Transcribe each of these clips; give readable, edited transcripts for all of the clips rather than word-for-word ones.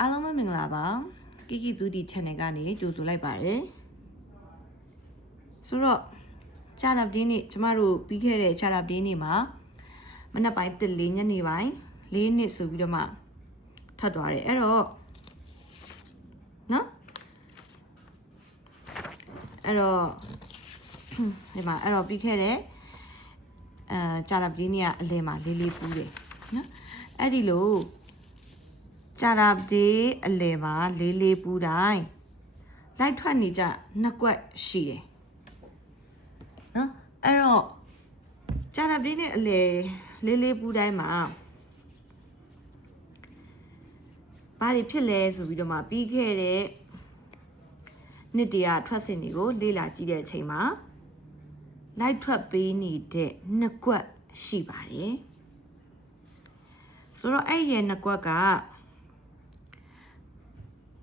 အားလုံးပဲမင်္ဂလာပါကီကီသူဒီ channel ကနေကြိုဆိုလိုက်ပါတယ်ဆိုတော့ချာလာပတင်းနေ့ကျမတို့ပြီးခဲ့တဲ့ချာလာပတင်းနေ့မှာမနက်ပိုင်းတက်4ညနေပိုင်း4နှစ်ဆိုပြီးတော့မှထွက်သွားတယ်အဲ့တော့နော်အဲ့တော့ဒီမှာအဲ့တော့ပြီးခဲ့တဲ့ချာလာပတင်းနေ့ကအလဲမှာလေးလေးပူးတယ်နော်အဲ့ဒီလိုချာလာပတင်းအလဲမှာလေးလေးပူးတိုင်းလိုက်ထွက်နေကြနှစ်ကွက်ရှိတယ်နော်အဲ့တော့ချာလာပတင်းနဲ့အလဲလေးလေးပူးတိုင်းမှာဘာတွေဖြစ်လဲဆိုပြီးတော့မှပြီးခဲ့တဲ့နှစ်တရာထွက်စင်တွေကိုလေ့လာကြည့်တဲ့အချိန်မှာလိုက်ထွက်ပေးနေတဲ့နှစ်ကွက်ရှိပါတယ်ဆိုတော့အဲ့ရဲ့နှစ်ကွက်က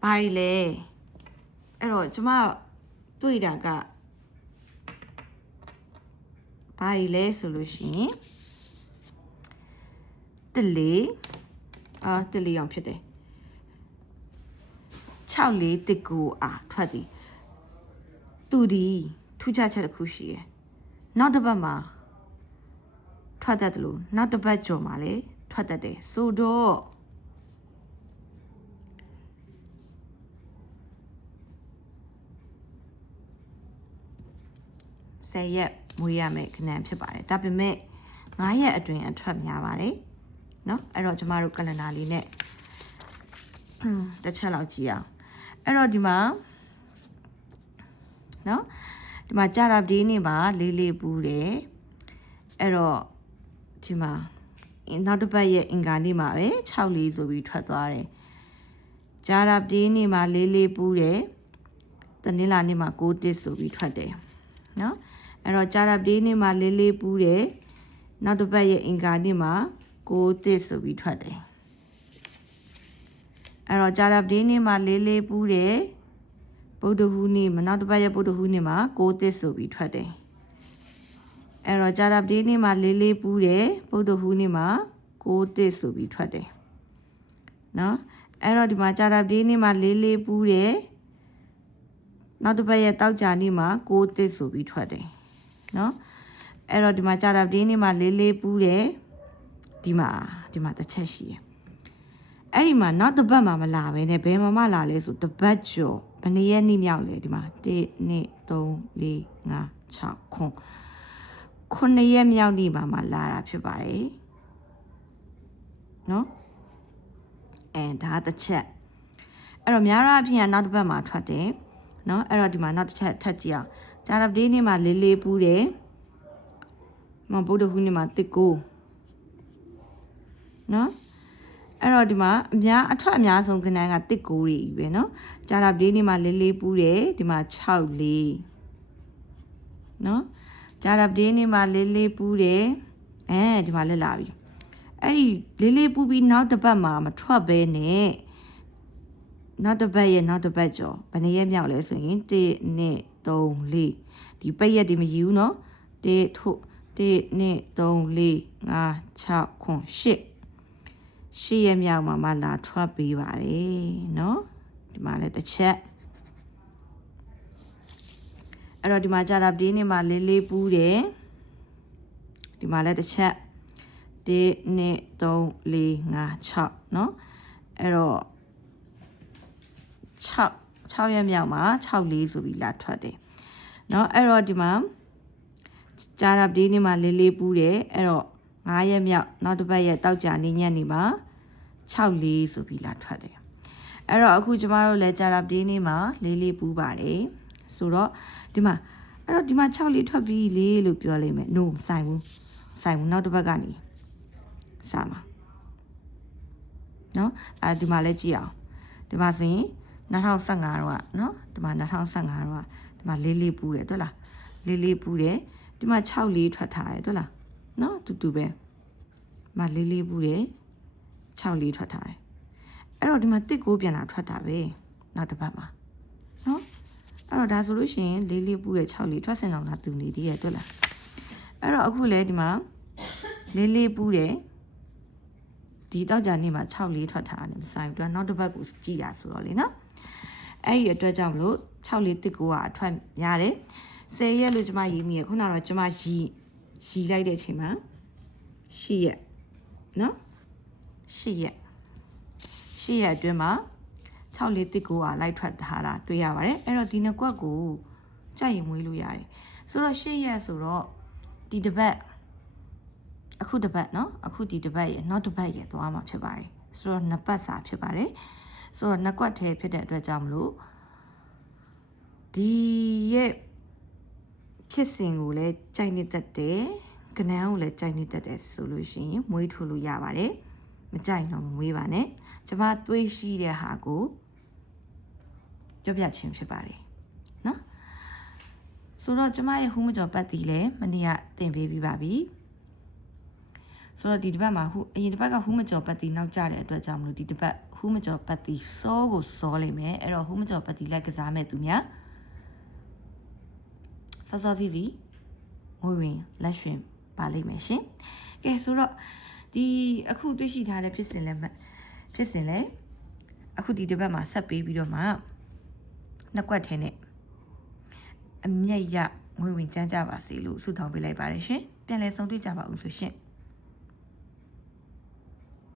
ဘာတွေလဲအဲ့တော့ကျမတွေ့တာကဘာတွေလဲဆိုလို့ရှိရင်တက်လေးအောင်ဖြစ်တယ်6လေးတစ်ကိုထွက်သည်သူဒီထူးခြားချက်တစ်ခုရှိရယ်နောက်တစ်ပတ်မှာထွက်တတ်တယ်လို့နောက်တစ်ပတ်ကျော်မှာလည်းထွက်တတ်တယ်ဆိုတော့10ရက်မွေးရမယ်ခဏဖြစ်ပါတယ်ဒါပေမဲ့9ရက်အတွင်းအထွက်များပါတယ်เนาะအဲ့တော့ကျမတို့ကလန်ဒါလေးနဲ့တစ်ချက်လောက်ကြည့်အောင်အဲ့တော့ဒီမှာเนาะဒီမှာကြာတာပတင်းနေမှာလေးလေးပူးတယ်အဲ့တော့ဒီမှာနောက်တစ်ပတ်ရဲ့အင်္ဂါနေ့မှာပဲ6လေးဆိုပြီးထွက်သွားတယ်ကြာတာပတင်းနေမှာလေးလေးပူးတယ်တနင်္လာနေ့မှာ6တစ်ဆိုပြီးထွက်တယ်เนาะအဲ့တော့ကြာတာပတင်းနေမှာလေးလေးပူးတယ်နောက်တစ်ပတ်ရဲ့အင်္ဂါနေ့မှာ6တစ်ဆိုပြီးထွက်တယ်အဲ့တော့ကြာတာပတင်းနေ့မှာလေးလေးပူးတယ်ဗုဒ္ဓဟူးနေ့မှာနောက်တစ်ပတ်ရဲ့ဗုဒ္ဓဟူးနေ့မှာ6တစ်ဆိုပြီးထွက်တယ်အဲ့တော့ကြာတာပတင်းနေ့မှာလေးလေးပူးတယ်ဗုဒ္ဓဟူးနေ့မှာ6တစ်ဆိုပြီးထွက်တယ်နော်အဲ့တော့ဒီမှာကြာတာပတင်းနေ့မှာလေးလေးပူးတယ်နောက်တစ်ပတ်ရဲ့တောက်ကြနေ့မှာ6တစ်ဆိုပြီးထွက်တယ်နော်အဲ့တော့ဒီမှာကြာတာပတင်းနေ့မှာလေးလေးပူးတယ်ဒီမှာတစ်ချက်ရှိတယ်အဲ့ဒီမှာနောက်တစ်ပတ်မှာမလာပဲねဘယ်မှာမှလာလဲဆိုတစ်ပတ်ကျော်ဘယ်နှစ်ရက်နေ့မြောက်လဲဒီမှာ1 2 3 4 5 6 9ရက်မြောက်နေ့မှာလာတာဖြစ်ပါတယ်နော်ဒါတစ်ချက်အဲ့တော့များအဖြစ်နောက်တစ်ပတ်မှာထွက်တယ်နော်အဲ့တော့ဒီမှာနောက်တစ်ချက်ထပ်ကြည့်အောင်ဂျာလပ်ဒေးနေ့မှာလေးလေးပူးတယ်မဗုဒ္ဓဟူးနေ့မှာတစ်ကိုနော်အဲ့တော့ဒီမှာအထွက်အများဆုံးခဏကတစ်ကိုတွေကြီးပဲเนาะဂျာလာပဒေးနေ့မှာလေးလေးပူးတယ်ဒီမှာ6လေးเนาะဂျာလာပဒေးနေ့မှာလေးလေးပူးတယ်ဒီမှာလက်လာပြီအဲ့ဒီလေးလေးပူးပြီးနောက်တစ်ပတ်မှာမထွက်ဘဲနဲ့နောက်တစ်ပတ်ရဲ့နောက်တစ်ပတ်ကျော်ဘယ်နှစ်ရက်မြောက်လဲဆိုရင်1 2 3 4ဒီပိတ်ရက်ဒီမယူเนาะ1 2 3 4 5 6 8ရှေ့ရမြောက်မှာလာထွက်ပေးပါတယ်เนาะဒီမှာလည်းတစ်ချက်အဲ့တော့ဒီမှာကြာတာပတင်းနေ့မှာလေးလေးပူးတယ်ဒီမှာလည်းတစ်ချက်1 2 3 4 5 6เนาะအဲ့တော့6ရက်မြောက်မှာ6လေးဆိုပြီးလာထွက်တယ်เนาะအဲ့တော့ဒီမှာကြာတာပတင်းနေ့မှာလေးလေးပူးတယ်အဲ့တော့9ရက်မြောက်နောက်တစ်ပတ်ရဲ့တောက်ကြနေညနေမှာ6လေးဆိုပြီးလာထွက်တယ်အဲ့တော့အခုကျမတို့လည်းကြာတာပတင်းနေ့မှာလေးလေးပူးပါတယ်ဆိုတော့ဒီမှာ6လေးထွက်ပြီးလေးလို့ပြောလိမ့်မယ် no ဆိုင်ဘူးနောက်တစ်ပတ်ကနေစမှာเนาะဒီမှာလည်းကြည့်အောင်ဒီမှာဆိုရင်2015တော့เนาะဒီမှာ2015တော့ဒီမှာလေးလေးပူးတယ်တွေ့လားလေးလေးပူးတယ်ဒီမှာ6လေးထွက်ထားတယ်တွေ့လားเนาะတူပဲမလေးလေးပူးတယ်6လေးထွက်ထားတယ်အဲ့တော့ဒီမှာတစ်ကိုပြန်လာထွက်တာပဲနောက်တစ်ပတ်မှာเนาะအဲ့တော့ဒါဆိုလို့ရှိရင်လေးလေးပူးရဲ့6လေးထွက်စင်အောင်လာတူနေသေးရဲ့တွေ့လားအဲ့တော့အခုလဲဒီမှာလေးလေးပူးတယ် ဒီတောက်ကြနေမှာ6လေးထွက်ထားတယ်မဆိုင်ဘူးသူကနောက်တစ်ပတ်ကိုကြည့်ရဆိုတော့လေနော်အဲ့ဒီအတွက်ကြောင့်မလို့6လေးတစ်ကိုကအထွက်များတယ်10ရက်လို့ကျမရေးမိရခုနကတော့ကျမရီလိုက်တဲ့အချိန်မှာ10ရက်နော်10ရက်အတွင်းမှာ6လေးတစ်ကိုကလိုက်ထွက်ထားတာတွေ့ရပါတယ်အဲ့တော့ဒီနှစ်ကွက်ကိုကြိုက်ရင်မွေးလို့ရတယ်ဆိုတော့10ရက်ဆိုတော့ဒီတစ်ပတ်အခုတစ်ပတ်နော်အခုဒီတစ်ပတ်ရဲ့နောက်တစ်ပတ်ရဲ့သွားမှာဖြစ်ပါတယ်ဆိုတော့နှစ်ပတ်စာဖြစ်ပါတယ်ဆိုတော့နှစ်ကွက်ထဲဖြစ်တဲ့အတွက်ကြောင့်မလို့ဒီရဲ့ဖြစ်စဉ်ကိုလည်းကြိုက်နေတတ်တယ်ကနန်းကိုလည်းကြိုက်နေတတ်တယ်ဆိုလို့ရှိရင်မွေးထိုးလို့ရပါတယ်မကြိုက်တော့မမွေးပါနဲ့ကျမသွေးရှိတဲ့ဟာကိုပြောပြခြင်းဖြစ်ပါတယ်နော်ဆိုတော့ကျမရဲ့ဟူးမကျော်ပတ်တီလည်းမနေ့ကတင်ပေးပြီးပါပြီဆိုတော့ဒီတစ်ပတ်မှာအရင်တစ်ပတ်ကဟူးမကျော်ပတ်တီနောက်ကျတဲ့အတွက်ကြောင့်မလို့ဒီတစ်ပတ်ဟူးမကျော်ပတ်တီစောကိုစောလိမ့်မယ်အဲ့တော့ဟူးမကျော်ပတ်တီလက်ကစားမဲ့သူများစောစီငွေဝင်လက်ရှင်ပါလိမ့်မယ်ရှင်ကဲဆိုတော့ဒီအခုတွေ့ရှိထားတဲ့ဖြစ်စဉ်လဲအခုဒီတစ်ပတ်မှာဆက်ပေးပြီးတော့မှနှစ်ကွက်ထဲနဲ့အမျက်ရငွေဝင်ကြမ်းကြပါစေလို့ဆုတောင်းပေးလိုက်ပါတယ်ရှင်ပြန်လည်ဆုံးတွေ့ကြပါဦးဆိုရှင်